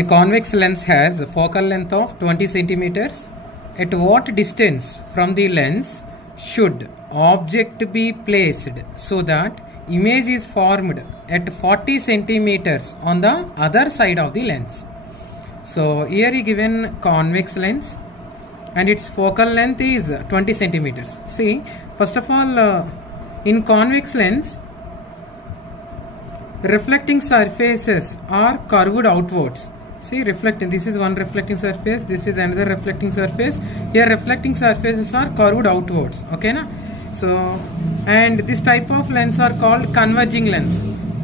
A convex lens has a focal length of 20 centimeters. At what distance from the lens should object be placed so that image is formed at 40 centimeters on the other side of the lens? So here he given convex lens and its focal length is 20 centimeters. See, first of all, in convex lens, reflecting surfaces are curved outwards. See, reflecting, this is one reflecting surface, this is another reflecting surface. Here reflecting surfaces are curved outwards. Okay na? So, and this type of lens are called converging lens.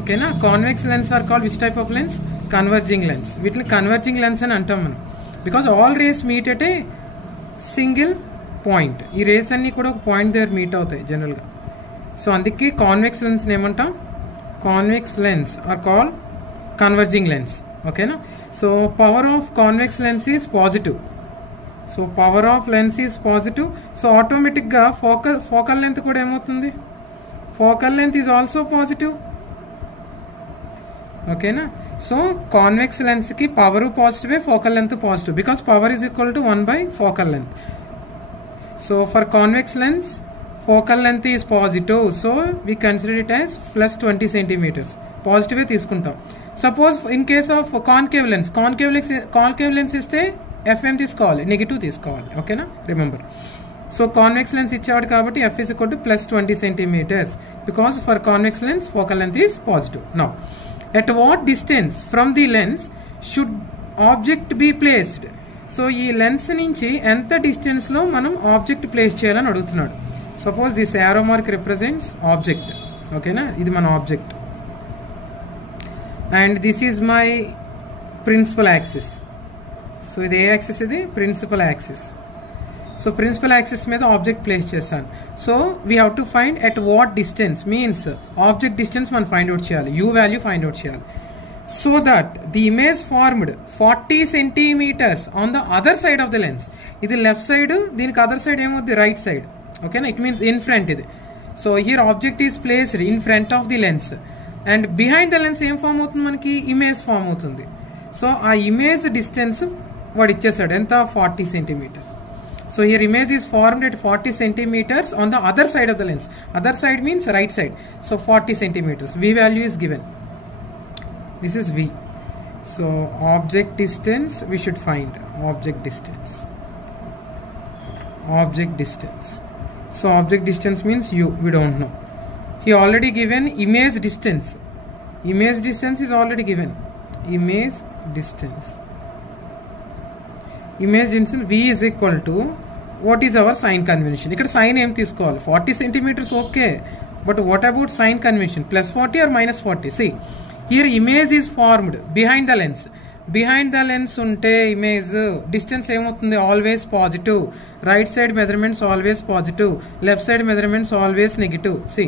Okay na? Convex lens are called which type of lens? Converging lens. Which converging lens and antam manam, because all rays meet at a single point. Ee rays anni kuda oka point there meet avutayi general ga. So andike convex lens name antam, convex lens are called converging lens. Okay na? So power of convex lens is positive. So power of lens is positive. So automatic ga focal length kuda emotundi, focal length is also positive. Okay na? So convex lens ki power positive, focal length positive, because power is equal to 1 by focal length. So for convex lens, focal length is positive, so we consider it as plus 20 centimeters. Positive తీసుకుంటాం. Suppose in case of concave lens, concave lens ఇస్తే FM తీసుకోవాలి, negative తీసుకోవాలి. ఓకేనా? Remember. So convex lens ఇచ్చేవాడు కాబట్టి F is equal to plus 20 centimeters, because for convex lens focal length is positive. Now, at what distance from the lens should object be placed? So ఈ lens నుంచి ఎంత distance లో మనం object place చేయాలని అడుగుతున్నాడు. Suppose this arrow mark represents object. ఓకేనా? ఇది మన object and this is my principal axis. So ఇది ఏ యాక్సిస్? ఇది principal axis. So principal axis మీద ఆబ్జెక్ట్ ప్లేస్ చేస్తాను. So we have to find at what distance, means object distance మనం find out చేయాలి, యూ వాల్యూ ఫైండ్ అవుట్ చేయాలి. So that the image formed 40 centimeters on the other side of the lens. ఇది left side, దీనికి other side ఏమవుతుంది? Right side. ఓకేనా? It means in front ఇది. So here object is placed in front of the lens and behind the lens ఏం form అవుతుంది? మనకి image form అవుతుంది. So ఆ ఇమేజ్ డిస్టెన్స్ వాడు ఇచ్చేసాడు, ఎంత? 40 centimeters. So here image is formed at 40 centimeters on the other side of the lens. Other side means right side. So 40 centimeters. V value is given. This is V. So object distance we should find. Object distance. Object distance. So object distance means U. We don't know. He already given image distance. Image distance is already given. Image distance. Image distance V is equal to, what is our sign convention? ఇక్కడ sign ఏం తీసుకోవాలి? 40 centimeters okay, but what about sign convention? Plus 40 or minus 40? See, here image is formed behind the lens. Behind the lens ఉంటే image distance ఏమవుతుంది? Always positive. Right side measurements always positive, left side measurements always negative. See,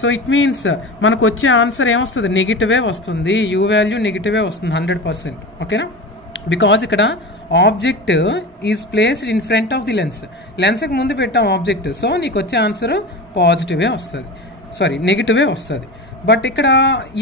so it means మనకు వచ్చే answer ఏమొస్తుంది? నెగిటివే వస్తుంది. U value నెగిటివే వస్తుంది 100%. ఓకేనా? Because ఇక్కడ object is placed in front of the lens. లెన్స్కి ముందు పెట్టాం ఆబ్జెక్ట్, సో నీకు వచ్చే ఆన్సర్ పాజిటివే వస్తుంది, సారీ నెగిటివే వస్తుంది. బట్ ఇక్కడ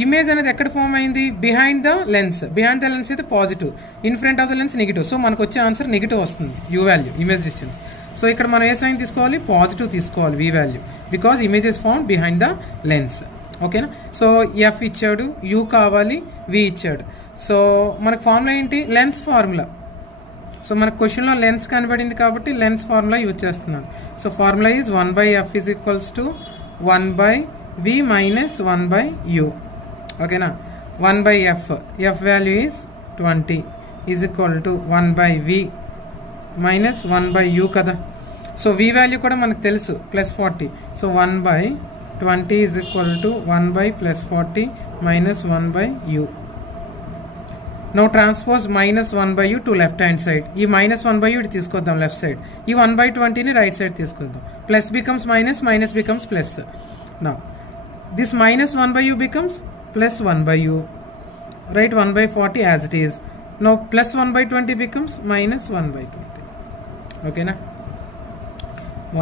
ఇమేజ్ అనేది ఎక్కడ ఫామ్ అయింది? Behind the lens. Behind the lens అయితే positive, in front of the lens negative. So మనకు వచ్చే ఆన్సర్ నెగిటివ్ వస్తుంది, u value, image distance. So ఇక్కడ మనం ఏ సైన్ తీసుకోవాలి? పాజిటివ్ తీసుకోవాలి, v value, because image is form behind the lens. ఓకేనా? సో ఎఫ్ ఇచ్చాడు, యూ కావాలి, వి ఇచ్చాడు. సో మనకు ఫార్ములా ఏంటి? Lens formula. సో మనకు క్వశ్చన్లో లెన్స్ కనబడింది కాబట్టి లెన్స్ ఫార్ములా యూజ్ చేస్తున్నాను. So formula is 1/f is equals to 1/v minus 1/u. ఓకేనా? 1/f, f value is 20 is equal to 1/v minus 1/u కదా. సో v వాల్యూ కూడా మనకు తెలుసు, plus 40. So 1/20 is equal to 1/+40 minus 1/u. Now transpose minus 1/u to left hand side. ఈ minus 1/u ఇటు తీసుకొద్దాం left side, ఈ 1/20ని right side తీసుకొద్దాం. Plus becomes minus, minus becomes plus. Now this minus 1/u becomes plus 1/u. Write 1/40 as it is. Now plus 1/20 becomes minus 1/20. Okay na?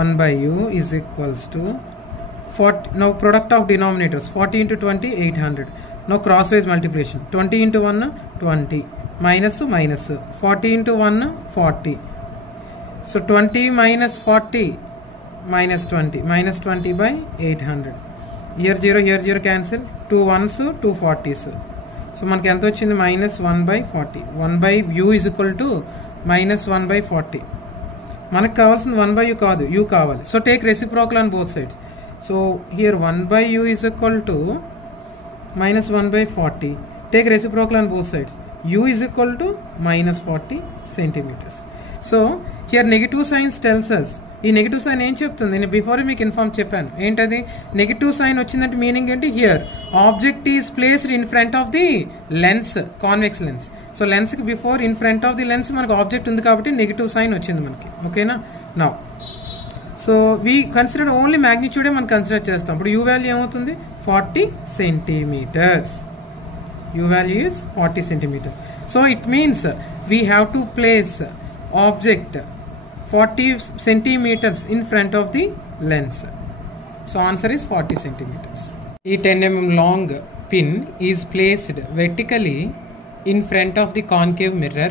1/u is equals to 40. Now product of denominators, 40 into 20, 800. Now crosswise multiplication, 20 into 1, 20, minus minus. 40 into 1, 40. So 20 minus 40, minus 20. Minus 20 by 800. Here 0 cancel. 2 1s, 2 40s. So మనకి ఎంత వచ్చింది minus 1 by 40. 1 by u is equal to minus 1 by 40. మనకు కావాల్సింది 1 by u కాదు, u కావాలి. So take reciprocal on both sides. So here 1 by u is equal to minus 1 by 40. Take reciprocal on both sides. U is equal to minus 40 centimeters. So here negative signs tells us. ఈ negative sign ఏం చెప్తుంది? నేను before మీకు inform చెప్పాను. ఏంటది? Negative sign వచ్చిందంటే meaning ఏంటి? Here object is placed in front of the lens, convex lens. So లెన్స్కి before in front of the lens మనకు ఆబ్జెక్ట్ ఉంది కాబట్టి నెగిటివ్ సైన్ వచ్చింది మనకి. ఓకేనా? Now so we consider only మ్యాగ్నిట్యూడే మనం కన్సిడర్ చేస్తాం. ఇప్పుడు యూ వాల్యూ ఏమవుతుంది? 40 centimeters. U value is 40 centimeters. So it means we have to place object 40 centimeters in front of the lens. So answer is 40 centimeters. A 10 mm long pin is placed vertically in front of the concave mirror.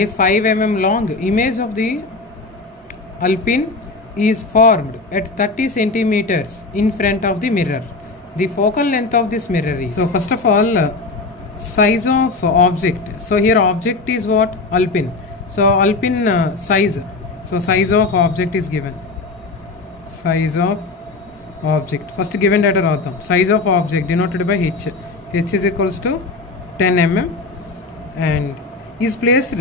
A 5 mm long image of the alpine is formed at 30 centimeters in front of the mirror. The focal length of this mirror is. So first of all, size of object. So here object is what? Alpine. So alpine size. So size of object is given. Size of object. First given data రాద్దాం. Size of object denoted by h. H is equals to 10 mm and is placed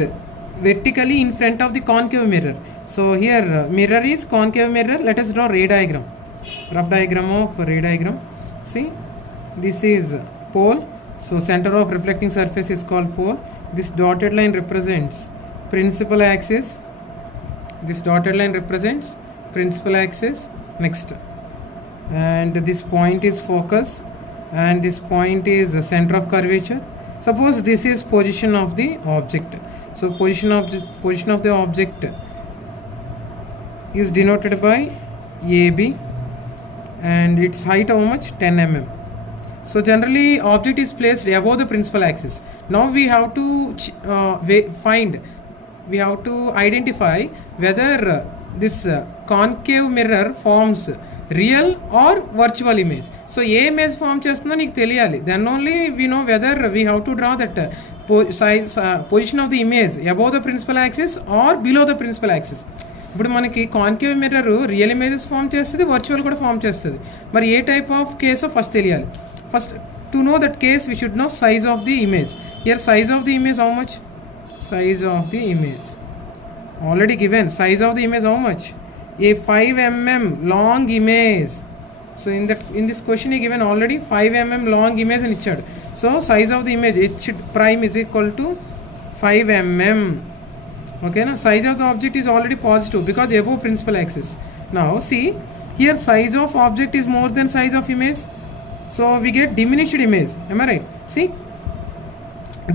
vertically in front of the concave mirror. So here mirror is concave mirror. Let us draw ray diagram. Rough diagram of ray diagram. See, this is pole. So center of reflecting surface is called pole. This dotted line represents principal axis. This dotted line represents principal axis. Next, and this point is focus and this point is the center of curvature. Suppose this is position of the object. So position of the object is denoted by AB and its height how much? 10 mm. So generally object is placed above the principal axis. Now we have to we have to identify whether this concave mirror forms real or virtual image. So A image form చేస్తుందో నీకు తెలియాలి. Then only we know whether we have to draw that position of the image above the principal axis or below the principal axis. ఇప్పుడు మనకి concave mirror real images form చేస్తుంది, virtual కూడా form చేస్తుంది. మరి ఏ టైప్ ఆఫ్ కేసో first తెలియాలి. First to know that case we should know size of the image. Here size of the image how much? Size of the image already given. Size of the image how much? A 5 mm long image. So in this question he given already 5 mm long image and ichchadu. So size of the image h prime is equal to 5 mm. Okay na? Size of the object is already positive because above principal axis. Now see, here size of object is more than size of image, so we get diminished image. Am I right? See,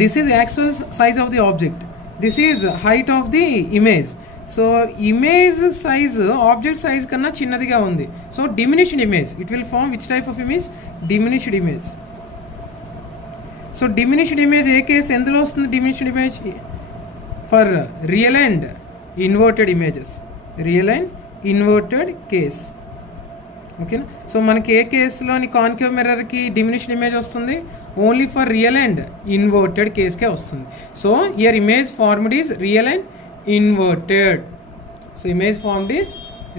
this is actual size of the object, this is height of the image. So image size object size kanna chinnadiga undi, so diminished image. It will form which type of image? Diminished image. So diminished image A case ఎందులో వస్తుంది? diminished image for real and inverted images. Real and inverted case. ఓకేనా? So మనకి ఏ కేసులోని concave మిర్రర్కి diminished image వస్తుంది? Only for real and inverted కేస్కే వస్తుంది. So here image formed is real and inverted. So image formed is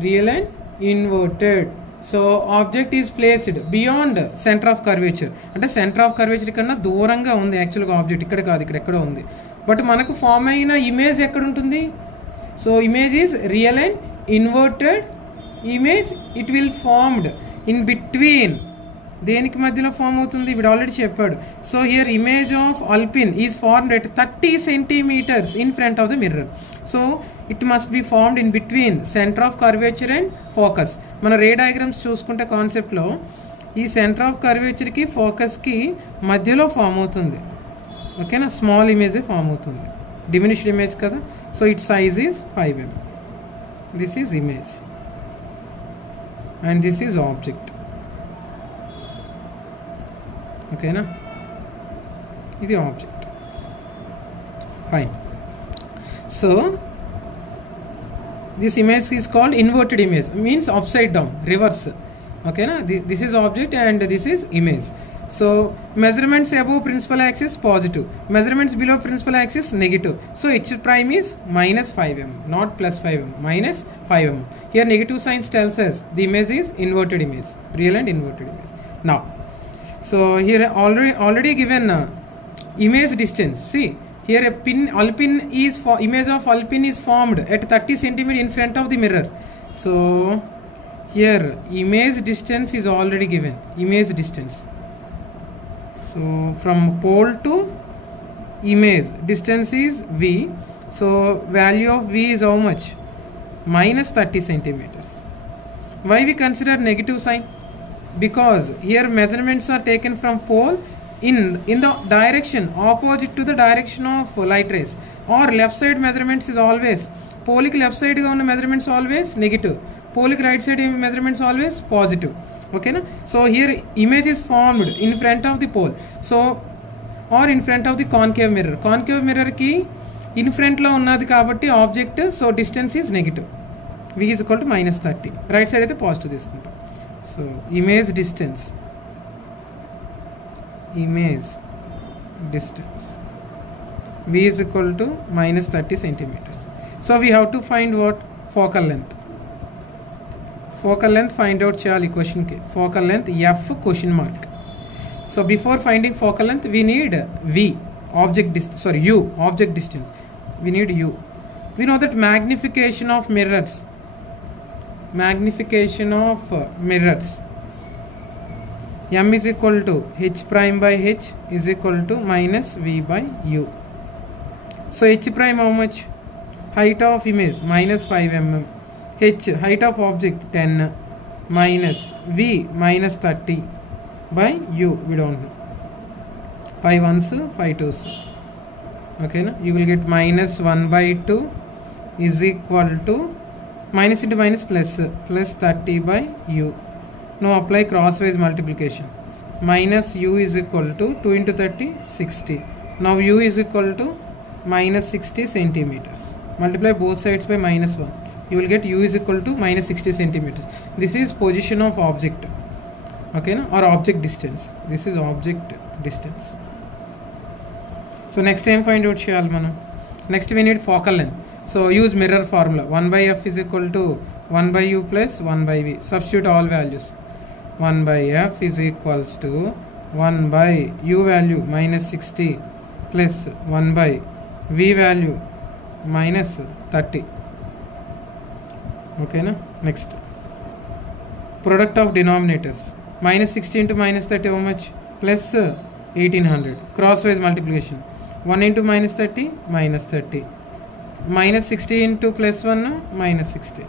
real and inverted. So object is placed beyond centre of curvature. అంటే centre of curvature కన్నా దూరంగా ఉంది యాక్చువల్గా object. ఇక్కడ కాదు, ఇక్కడ ఎక్కడో ఉంది. బట్ మనకు ఫామ్ అయిన ఇమేజ్ ఎక్కడ ఉంటుంది? So image is real and inverted image. It will formed in between. దేనికి మధ్యలో ఫామ్ అవుతుంది? వీడు ఆల్రెడీ చెప్పాడు. So here image of ULPIN is formed at 30 centimeters in front of the mirror. So it must be formed in between centre of curvature and focus. మన రే diagrams చూసుకుంటే కాన్సెప్ట్లో ఈ centre of కర్వేచర్కి ఫోకస్కి మధ్యలో form అవుతుంది. ఓకేనా? Small ఇమేజే form అవుతుంది, diminished image కదా. So it size is 5 mm. This is image and this is object. Okay na? ఇది object. Fine. So this image is called inverted image, means upside down, reverse. Okay, na? This is object and this is image. So measurements above principal axis positive, measurements below principal axis negative. So h prime is minus 5 mm, not plus 5 mm, minus 5 mm. Here negative signs tells us the image is inverted image, real and inverted image. Now, so here already given image distance. See, here a pin alpin is for image of alpin is formed at 30 cm in front of the mirror. So here image distance is already given, image distance. So from pole to image distance is V. So value of V is how much? Minus 30 centimeters. Why we consider negative sign? Because here measurements are taken from pole in the direction opposite to the direction of light rays, or left side measurements is always pole ki left side ga unna measurements always negative, pole ki right side measurements always positive. Okay na? So here image is formed in front of the pole, so or in front of the concave mirror ki in front lo unnadi kabatti object, so distance is negative, V is equal to minus 30, right side aithe positive తీసుకుంటాం. So image distance V is equal to minus 30 centimeters. So we have to find what? Focal length. Focal length find out chali question ke. Focal length F question mark. So before finding focal length we need V, object distance, sorry U, object distance. We need U. We know that magnification of mirrors M is equal to H prime by H is equal to minus V by U. So H prime how much? Height of image minus 5 mm. H height of object 10 minus V minus 30 by U, we don't know. 5 ones, 5 twos. Okay, no? You will get minus 1 by 2 is equal to minus into minus plus 30 by U. Now apply crosswise multiplication. Minus U is equal to 2 into 30, 60. Now U is equal to minus 60 centimeters. Multiply both sides by minus 1. You will get U is equal to minus 60 centimeters. This is position of object. Okay, no? Or object distance. This is object distance. So next time find out cheyali manam. Next we need focal length. So use mirror formula. 1 by F is equal to 1 by U plus 1 by V. Substitute all values. 1 by F is equals to 1 by U value minus 60 plus 1 by V value minus 30. Okay, na? Next. Product of denominators. Minus 60 into minus 30 how much? Plus 1800. Crosswise multiplication. 1 into minus 30, minus 30. Minus 60 into plus 1, minus 60.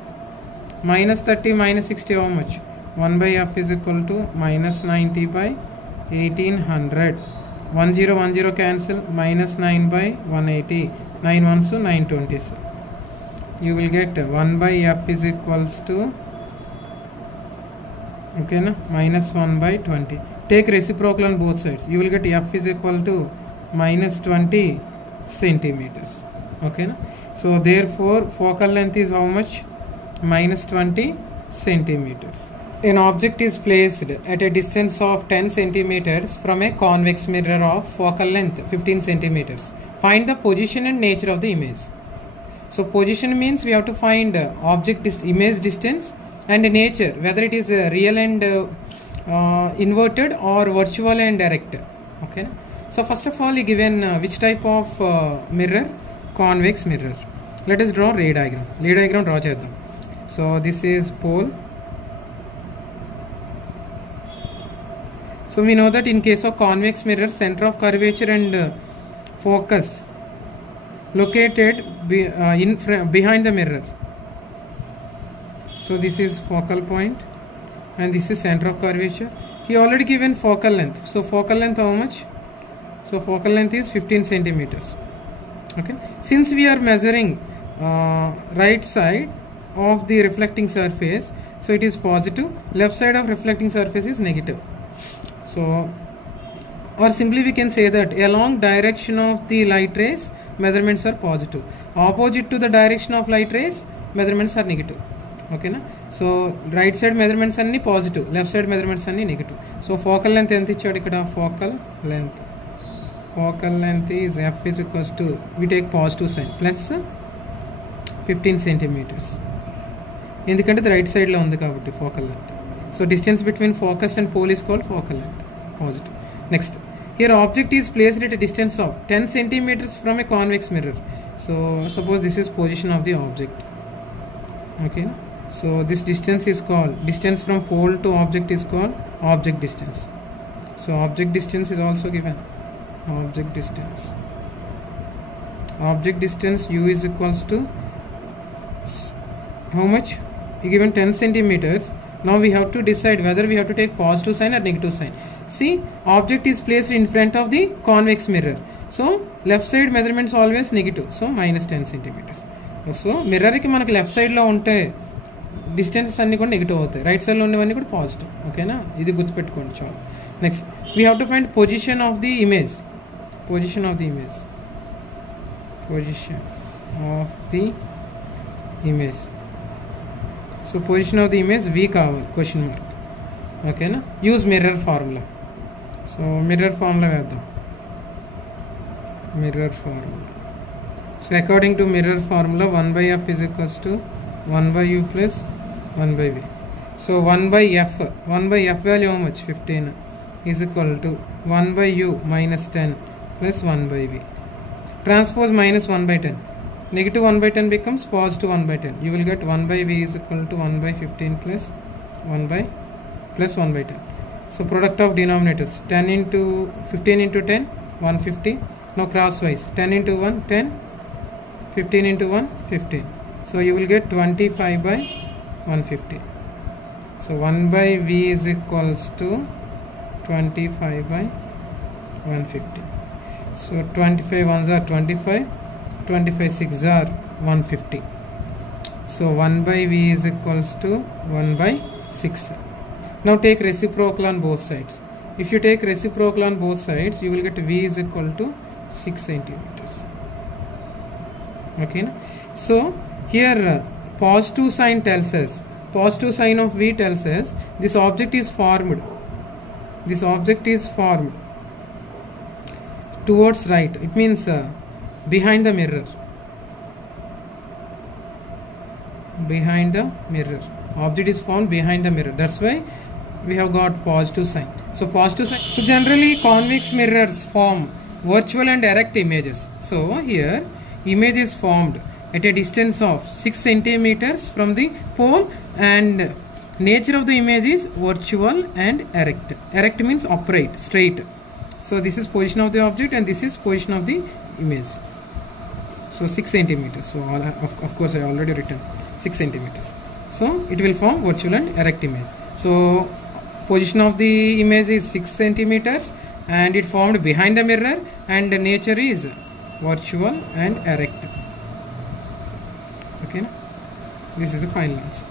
Minus 30 minus 60 how much? 1 by F is equal to minus 90 by 1800. 10 10 cancel, minus 9 by 180. 9 ones, 920s. You will get 1 by F is equals to, okay, na? Minus 1 by 20. Take reciprocal on both sides. You will get F is equal to minus 20 centimeters. Okay, na? So therefore focal length is how much? Minus 20 centimeters. An object is placed at a distance of 10 centimeters from a convex mirror of focal length 15 centimeters. Find the position and nature of the image. So position means we have to find image distance, and nature, whether it is real and inverted or virtual and direct. Okay. So first of all, given which type of mirror? Convex mirror. Let us draw ray diagram. Ray diagram draw cheddam. So this is pole. So we know that in case of convex mirror, center of curvature and focus located behind the mirror. So this is focal point and this is center of curvature. He already given focal length. So focal length how much? So focal length is 15 centimeters. Okay. Since we are measuring right side of the reflecting surface, so it is positive. Left side of reflecting surface is negative. So, or simply we can say that along direction of the light rays, measurements are positive. Opposite to the direction of light rays, measurements are negative. Okay na? So right side measurements anni positive, left side measurements anni negative. So focal length ఎంత ఇచ్చాడు ఇక్కడ? focal length is f is equals to, we take positive sign, plus 15 centimeters. ఎందుకంటే right side లో ఉంది కాబట్టి focal length. So distance between focus and pole is called focal length, positive. Next, here object is placed at a distance of 10 centimeters from a convex mirror. So suppose this is position of the object. Okay, so this distance is called, distance from pole to object is called object distance. So object distance is also given, object distance u is equals to how much? You given 10 centimeters. Now we have to decide whether we have to take positive sign or negative sign. See, object is placed in front of the convex mirror, so left side measurements always negative, so minus 10 centimeters. So mirror ki manaku left side lo unte distances anni kuda negative avutayi, right side lo unnevanni kuda positive. Okay na, idi gurtu pettukondi chalu. Next, we have to find position of the image. Position of the image. So position of the image v కావాలి, question mark. Okay na, use mirror formula. So mirror formula వేద్దాం, so according to mirror formula 1 by f is equals to 1 by u plus 1 by v. So 1 by f value how much? 15 is equal to 1 by u minus 10 plus 1 by v. Transpose minus 1 by 10, negative 1 by 10 becomes positive 1 by 10. You will get 1 by v is equal to 1 by 15 plus 1 by 10. So product of denominators, 10 into 15 into 10, 150. Now crosswise, 10 into 1, 10, 15 into 1, 15. So you will get 25 by 150. So 1 by v is equals to 25 by 150. So 25 ones are 25, 25 6 are 150. So 1 by v is equals to 1 by 6. Now take reciprocal on both sides. If you take reciprocal on both sides, you will get v is equal to 6 centimeters. Okay, so here positive sign tells us, positive sign of v tells us this object is formed, towards right. It means behind the mirror, object is formed behind the mirror. That's why we have got positive sign. So positive sign. So generally convex mirrors form virtual and erect images. So here image is formed at a distance of 6 centimeters from the pole, and nature of the image is virtual and erect. Erect means upright, straight. So this is position of the object and this is position of the image. So 6 centimeters. So of course I already written 6 centimeters. So it will form virtual and erect image. So position of the image is 6 centimeters and it formed behind the mirror, and the nature is virtual and erect. Okay, this is the final answer.